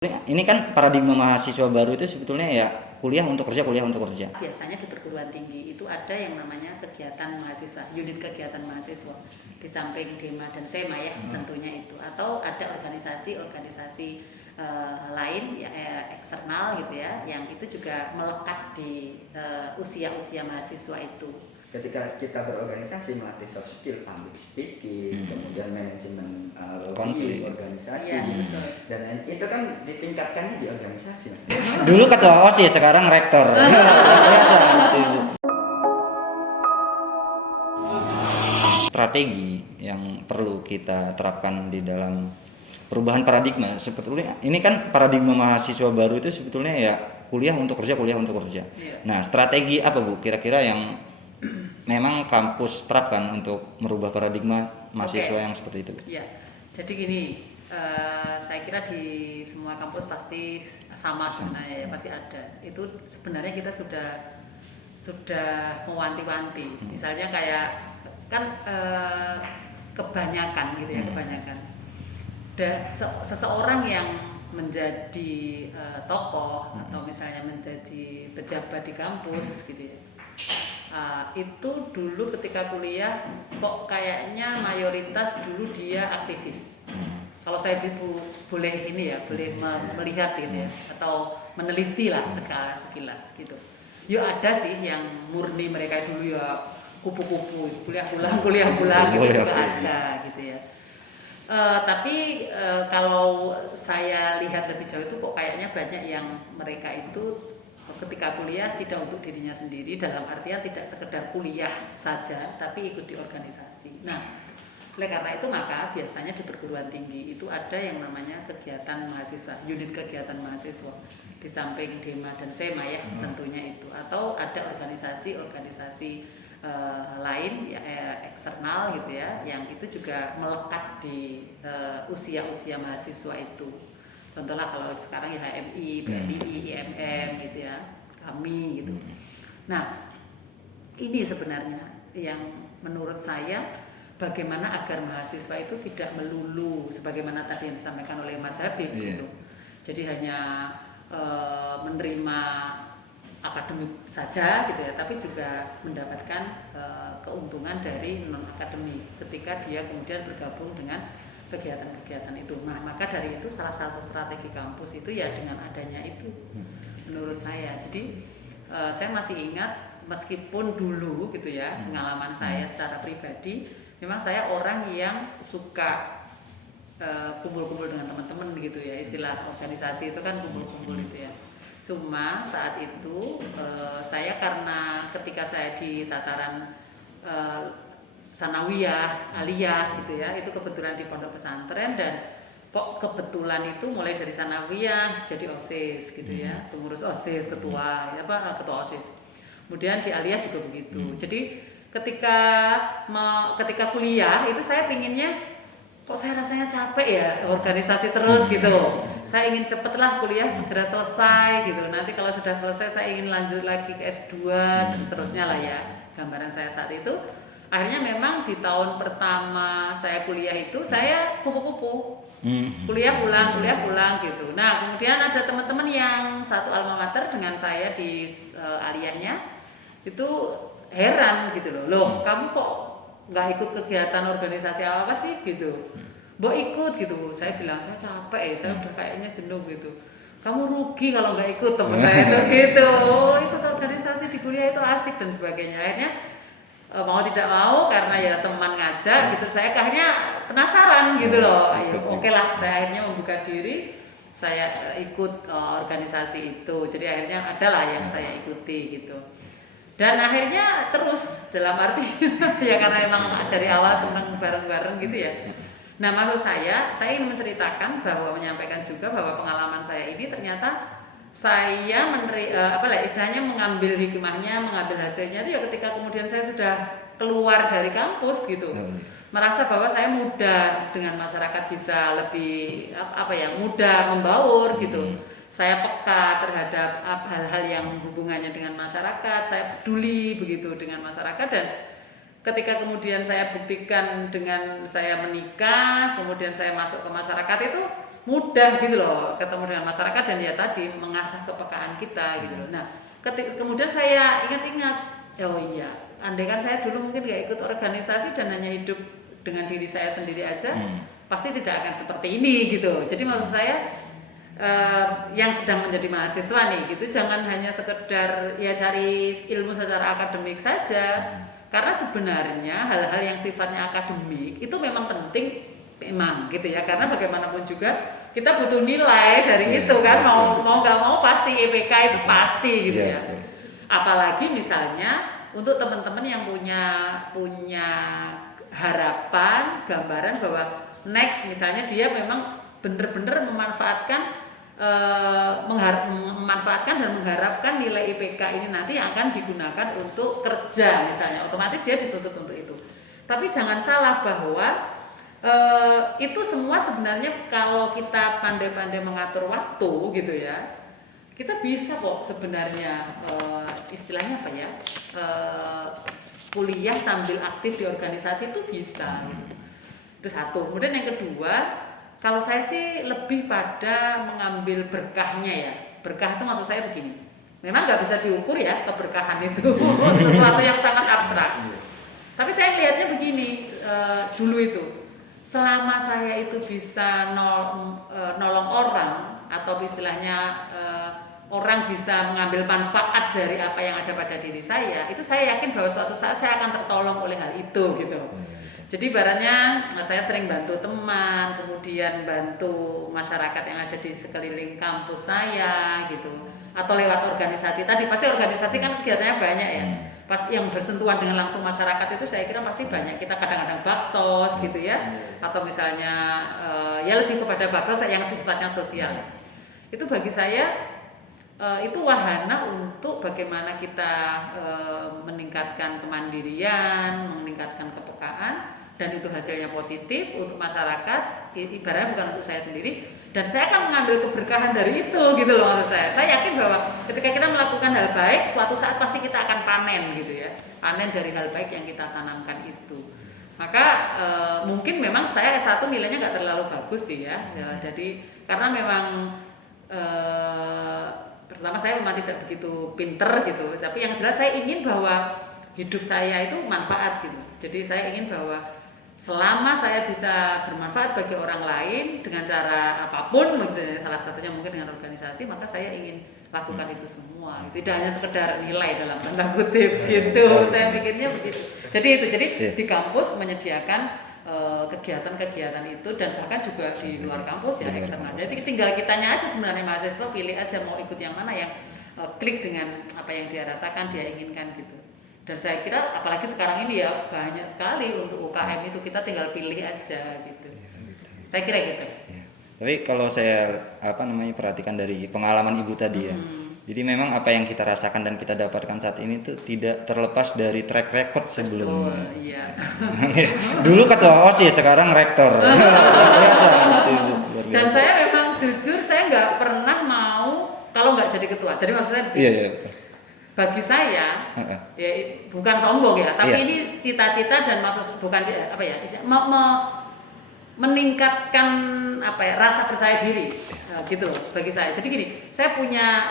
Ini kan paradigma mahasiswa baru itu sebetulnya ya kuliah untuk kerja. Biasanya di perguruan tinggi itu ada yang namanya kegiatan mahasiswa, unit kegiatan mahasiswa di samping DEMA dan SEMA ya tentunya itu, atau ada organisasi-organisasi lain ya, eksternal gitu ya, yang itu juga melekat di usia-usia mahasiswa itu. Ketika kita berorganisasi melatih soft skill, public speaking, kemudian manajemen konflik organisasi, ya, dan itu kan ditingkatkannya di organisasi, Mas. Dulu ketua OSIS, sekarang rektor. Biasa. Strategi yang perlu kita terapkan di dalam perubahan paradigma sebetulnya ini kan paradigma mahasiswa baru itu sebetulnya ya kuliah untuk kerja. Nah, strategi apa Bu kira-kira yang memang kampus terapkan untuk merubah paradigma mahasiswa yang seperti itu? Ya, jadi gini, saya kira di semua kampus pasti sama sebenarnya ya, pasti ada. Itu sebenarnya kita sudah mewanti-wanti. Misalnya kayak kan kebanyakan gitu ya, kebanyakan. Seseorang yang menjadi tokoh atau misalnya menjadi pejabat di kampus gitu ya. Itu dulu ketika kuliah kok kayaknya mayoritas dulu dia aktivis. Kalau saya boleh ini ya, boleh melihat gitu ya, atau meneliti lah sekilas gitu. Yo ada sih yang murni mereka dulu ya kupu-kupu, kuliah pulang gitu juga ada gitu ya. Tapi kalau saya lihat lebih jauh itu kok kayaknya banyak yang mereka itu ketika kuliah tidak untuk dirinya sendiri, dalam artian tidak sekedar kuliah saja tapi ikut di organisasi. Nah, oleh karena itu maka biasanya di perguruan tinggi itu ada yang namanya kegiatan mahasiswa, unit kegiatan mahasiswa di samping DEMA dan SEMA ya tentunya itu, atau ada organisasi-organisasi lain ya, eksternal gitu ya, yang itu juga melekat di usia-usia mahasiswa itu. Contohnya kalau sekarang ya HMI, BMI, IMM gitu ya, kami gitu. Nah, ini sebenarnya yang menurut saya bagaimana agar mahasiswa itu tidak melulu sebagaimana tadi yang disampaikan oleh Mas Habib gitu. Jadi hanya menerima akademik saja gitu ya, tapi juga mendapatkan keuntungan dari non akademik ketika dia kemudian bergabung dengan kegiatan-kegiatan itu. Nah, maka dari itu salah satu strategi kampus itu ya dengan adanya itu menurut saya. Jadi saya masih ingat meskipun dulu gitu ya pengalaman saya secara pribadi, memang saya orang yang suka kumpul-kumpul dengan teman-teman gitu ya, istilah organisasi itu kan kumpul-kumpul itu ya. Cuma saat itu saya karena ketika saya di tataran sanawiyah, aliyah gitu ya, itu kebetulan di pondok pesantren, dan kok kebetulan itu mulai dari sanawiyah jadi OSIS gitu ya, pengurus OSIS, ketua OSIS. Kemudian di aliyah juga begitu. Jadi ketika kuliah itu saya pinginnya, kok saya rasanya capek ya organisasi terus gitu. Saya ingin cepatlah kuliah segera selesai gitu. Nanti kalau sudah selesai saya ingin lanjut lagi ke S2 dan seterusnya lah ya. Gambaran saya saat itu. Akhirnya memang di tahun pertama saya kuliah itu saya kupu-kupu. Kuliah pulang gitu. Nah, kemudian ada teman-teman yang satu alma mater dengan saya di aliyahnya itu heran gitu loh, kamu kok nggak ikut kegiatan organisasi apa sih gitu. Mbok ikut gitu. Saya bilang saya capek ya, saya udah kayaknya jenuh gitu. Kamu rugi kalau nggak ikut, teman saya itu gitu. Ikut organisasi di kuliah itu asik dan sebagainya. Akhirnya mau tidak mau karena ya teman ngajak gitu, saya akhirnya penasaran gitu loh. Oke lah, saya akhirnya membuka diri, saya ikut organisasi itu. Jadi akhirnya adalah yang saya ikuti gitu. Dan akhirnya terus dalam arti ya karena emang dari awal senang bareng-bareng gitu ya. Nah, maksud saya ingin menceritakan bahwa menyampaikan juga bahwa pengalaman saya ini ternyata saya istilahnya mengambil hikmahnya, mengambil hasilnya itu ya ketika kemudian saya sudah keluar dari kampus gitu. Merasa bahwa saya mudah dengan masyarakat, bisa lebih mudah membaur gitu. Saya peka terhadap hal-hal yang hubungannya dengan masyarakat, saya peduli begitu dengan masyarakat, dan ketika kemudian saya buktikan dengan saya menikah, kemudian saya masuk ke masyarakat itu mudah gitu loh ketemu dengan masyarakat dan ya tadi mengasah kepekaan kita gitu loh. Nah, kemudian saya ingat-ingat, oh iya, andai kan saya dulu mungkin gak ikut organisasi dan hanya hidup dengan diri saya sendiri aja, pasti tidak akan seperti ini gitu. Jadi maksud saya yang sedang menjadi mahasiswa nih gitu, jangan hanya sekedar ya cari ilmu secara akademik saja, karena sebenarnya hal-hal yang sifatnya akademik itu memang penting memang gitu ya, karena bagaimanapun juga kita butuh nilai dari itu kan, mau nggak mau pasti IPK itu pasti gitu ya. Apalagi misalnya untuk teman-teman yang punya harapan, gambaran bahwa next misalnya dia memang benar-benar memanfaatkan dan mengharapkan nilai IPK ini nanti yang akan digunakan untuk kerja misalnya, otomatis dia dituntut untuk itu. Tapi jangan salah bahwa itu semua sebenarnya kalau kita pandai-pandai mengatur waktu gitu ya, kita bisa kok sebenarnya istilahnya apa ya, kuliah sambil aktif di organisasi itu bisa gitu. Itu satu. Kemudian yang kedua, kalau saya sih lebih pada mengambil berkahnya ya. Berkah itu maksud saya begini, memang nggak bisa diukur ya keberkahan itu sesuatu yang sangat abstrak. Tapi saya lihatnya begini, dulu itu selama saya itu bisa nolong orang atau istilahnya orang bisa mengambil manfaat dari apa yang ada pada diri saya, itu saya yakin bahwa suatu saat saya akan tertolong oleh hal itu gitu. Jadi ibaratnya saya sering bantu teman, kemudian bantu masyarakat yang ada di sekeliling kampus saya gitu, atau lewat organisasi. Tadi pasti organisasi kan kegiatannya banyak ya. Pasti yang bersentuhan dengan langsung masyarakat itu saya kira pasti banyak. Kita kadang-kadang baksos gitu ya, atau misalnya ya lebih kepada baksos yang sifatnya sosial. Itu bagi saya itu wahana untuk bagaimana kita meningkatkan kemandirian, meningkatkan kepekaan, dan itu hasilnya positif untuk masyarakat, ibaratnya bukan untuk saya sendiri, dan saya akan mengambil keberkahan dari itu gitu loh maksud saya. Saya yakin bahwa ketika kita melakukan hal baik, suatu saat pasti kita akan panen gitu ya, panen dari hal baik yang kita tanamkan itu. Maka mungkin memang saya S1 nilainya nggak terlalu bagus sih ya, jadi karena memang pertama saya memang tidak begitu pinter gitu, tapi yang jelas saya ingin bahwa hidup saya itu manfaat gitu. Jadi saya ingin bahwa selama saya bisa bermanfaat bagi orang lain dengan cara apapun, misalnya salah satunya mungkin dengan organisasi, maka saya ingin lakukan itu semua. Tidak hanya sekedar nilai dalam tanda kutip gitu. Saya pikirnya begitu. Jadi di kampus menyediakan kegiatan-kegiatan itu, dan bahkan juga di luar kampus ya, eksternal. Jadi tinggal kitanya aja sebenarnya, mahasiswa pilih aja mau ikut yang mana yang klik dengan apa yang dia rasakan, dia inginkan gitu. Dan saya kira apalagi sekarang ini ya banyak sekali untuk UKM itu, kita tinggal pilih aja gitu. Saya kira gitu. Ya. Tapi kalau saya perhatikan dari pengalaman Ibu tadi ya. Jadi memang apa yang kita rasakan dan kita dapatkan saat ini tuh tidak terlepas dari track record sebelumnya. Oh, iya. Dulu ketua OSIS, sekarang rektor. Luar biasa. Dan saya memang jujur saya nggak pernah mau kalau nggak jadi ketua. Jadi maksudnya bagi saya ya bukan sombong ya, tapi ini cita-cita dan maksud bukan apa ya, meningkatkan apa ya, rasa percaya diri gitu loh bagi saya. Jadi gini, saya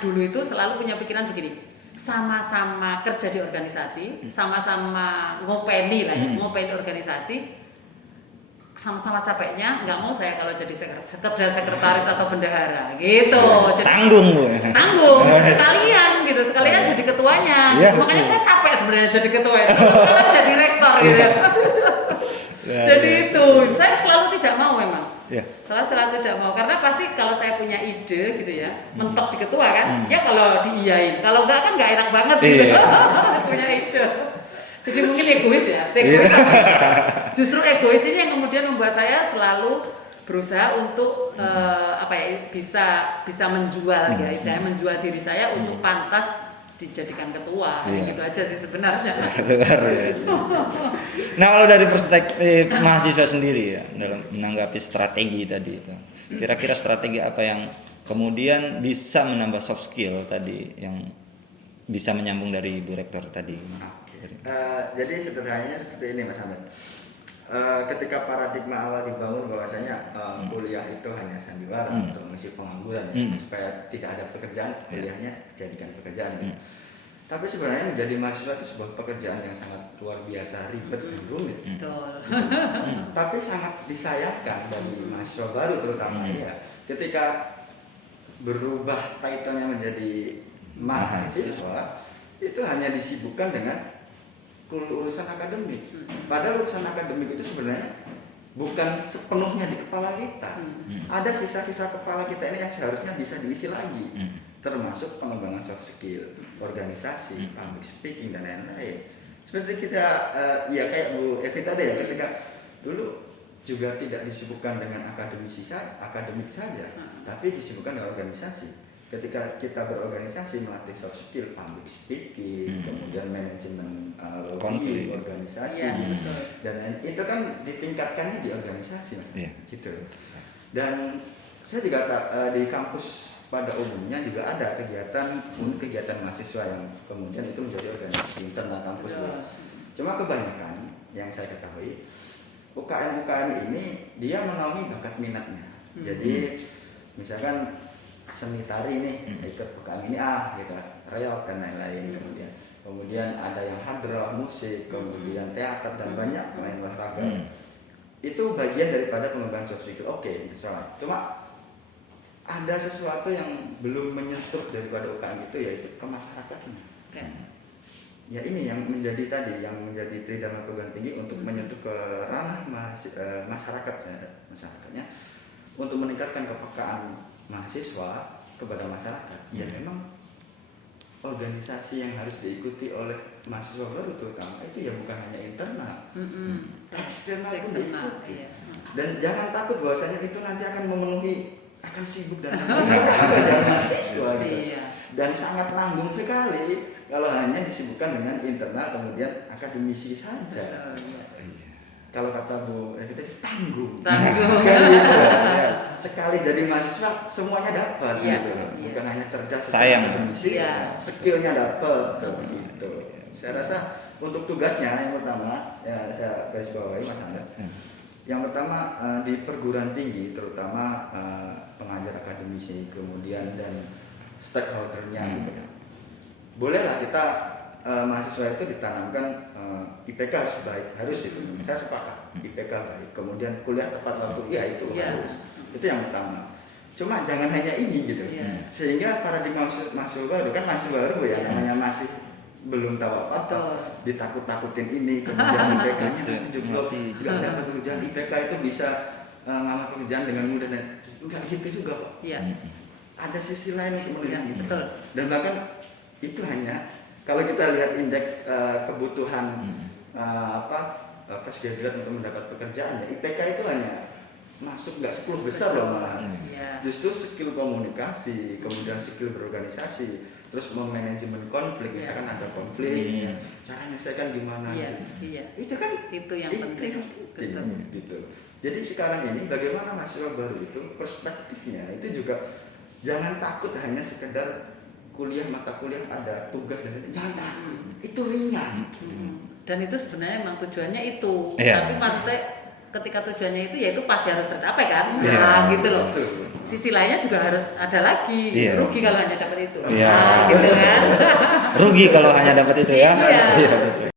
dulu itu selalu punya pikiran begini, sama-sama kerja di organisasi, sama-sama ngopeni lah ya, ngopeni organisasi, sama-sama capeknya, nggak mau saya kalau jadi sekretaris atau bendahara gitu. Jadi, tanggung sekalian jadi ketuanya. Makanya saya capek sebenarnya jadi ketua itu, sekarang jadi rektor gitu. Jadi itu saya selalu tidak mau memang. Selalu tidak mau, karena pasti kalau saya punya ide gitu ya, mentok di ketua kan, ya kalau diiyain, kalau enggak kan nggak enak banget gitu. Punya ide. Jadi mungkin egois ya, justru egois ini yang kemudian membuat saya selalu berusaha untuk bisa menjual ya, saya menjual diri saya untuk pantas dijadikan ketua, gitu aja sih sebenarnya. Nah, kalau dari perspektif mahasiswa sendiri ya, dalam menanggapi strategi tadi itu, kira-kira strategi apa yang kemudian bisa menambah soft skill tadi yang bisa menyambung dari Bu Rektor tadi? Jadi sederhananya seperti ini Mas Ahmad. ketika paradigma awal dibangun bahwasanya kuliah itu hanya sandiwara untuk mengisi pengangguran supaya tidak ada pekerjaan, kuliahnya jadikan pekerjaan gitu. Tapi sebenarnya menjadi mahasiswa itu sebuah pekerjaan yang sangat luar biasa ribet dan rumit. Tapi sangat disayangkan bagi mahasiswa baru terutama ya, ketika berubah title-nya menjadi mahasiswa itu hanya disibukkan dengan urusan akademik. Padahal urusan akademik itu sebenarnya bukan sepenuhnya di kepala kita. Ada sisa-sisa kepala kita ini yang seharusnya bisa diisi lagi, termasuk pengembangan soft skill, organisasi, public speaking dan lain-lain. Seperti kita ya kayak Bu Evi tadi ya, ketika dulu juga tidak disibukkan dengan akademik saja, tapi disibukkan dengan organisasi. Ketika kita berorganisasi melatih soft skill, public speaking, kemudian manajemen konflik, organisasi, dan itu kan ditingkatkannya di organisasi, Mas. Gitu. Dan saya juga di kampus pada umumnya juga ada kegiatan mahasiswa yang kemudian itu menjadi organisasi internal kampus. Cuma kebanyakan yang saya ketahui UKM ini dia menaungi bakat minatnya. Jadi misalkan seni tari nih ikut UKM ini gitu, reok dan lain-lain. Kemudian ada yang hadrah, musik, kemudian teater dan banyak lain olahraga. Itu bagian daripada pengembangan soft skill. Oke, salah. Cuma ada sesuatu yang belum menyentuh daripada UKM itu, yaitu ke masyarakatnya. Ya ini yang menjadi tridharma perguruan tinggi untuk menyentuh ke ranah masyarakatnya untuk meningkatkan kepekaan mahasiswa kepada masyarakat. Ya memang organisasi yang harus diikuti oleh mahasiswa baru terutama itu ya bukan hanya internal, eksternal pun diikuti. Dan jangan takut bahwasanya itu nanti akan akan sibuk dan mahasiswa gitu. Dan sangat nanggung sekali kalau hanya disibukkan dengan internal kemudian akademisi saja. Kalau kata Bu Evita tanggung. Kan gitu, ya. Sekali jadi mahasiswa semuanya dapat gitu. Bukan hanya cerdas, akademisi, skillnya dapat gitu. Saya rasa untuk tugasnya yang pertama ya saya garis bawahi Mas Anda. Yang pertama di perguruan tinggi terutama pengajar akademisi kemudian dan stakeholder-nya gitu ya. Bolehlah kita mahasiswa itu ditanamkan IPK harus itu. Saya sepakat IPK baik. Kemudian kuliah tepat waktu, ya itu harus. Itu yang pertama. Cuma jangan hanya ini gitu. Sehingga paradigma mahasiswa baru kan mahasiswa baru ya namanya masih belum tahu apa-apa, ditakut-takutin ini, kemudian IPK-nya nanti juga dapat pekerjaan, IPK itu bisa ngambil pekerjaan dengan mudah dan enggak gitu juga kok. Ada sisi lain untuk melihat gitu. Dan bahkan itu hanya kalau kita lihat indeks kebutuhan fresh graduate untuk mendapat pekerjaan ya IPK itu hanya masuk nggak 10 besar loh malah. Justru skill komunikasi, kemudian skill berorganisasi, terus memanajemen konflik, misalkan ada konflik, cara menyelesaikan gimana itu kan itu yang penting. Gitu. Jadi sekarang ini bagaimana mahasiswa baru itu perspektifnya itu juga jangan takut hanya sekedar kuliah, mata kuliah ada tugas dan jangan takut, itu ringan. Dan itu sebenarnya memang tujuannya itu. Tapi maksud saya ketika tujuannya itu ya itu pasti harus tercapai kan. Nah gitu loh. Sisi lainnya juga harus ada lagi. Rugi kalau hanya dapat itu. Gitu kan. Rugi kalau hanya dapat itu ya. Iya.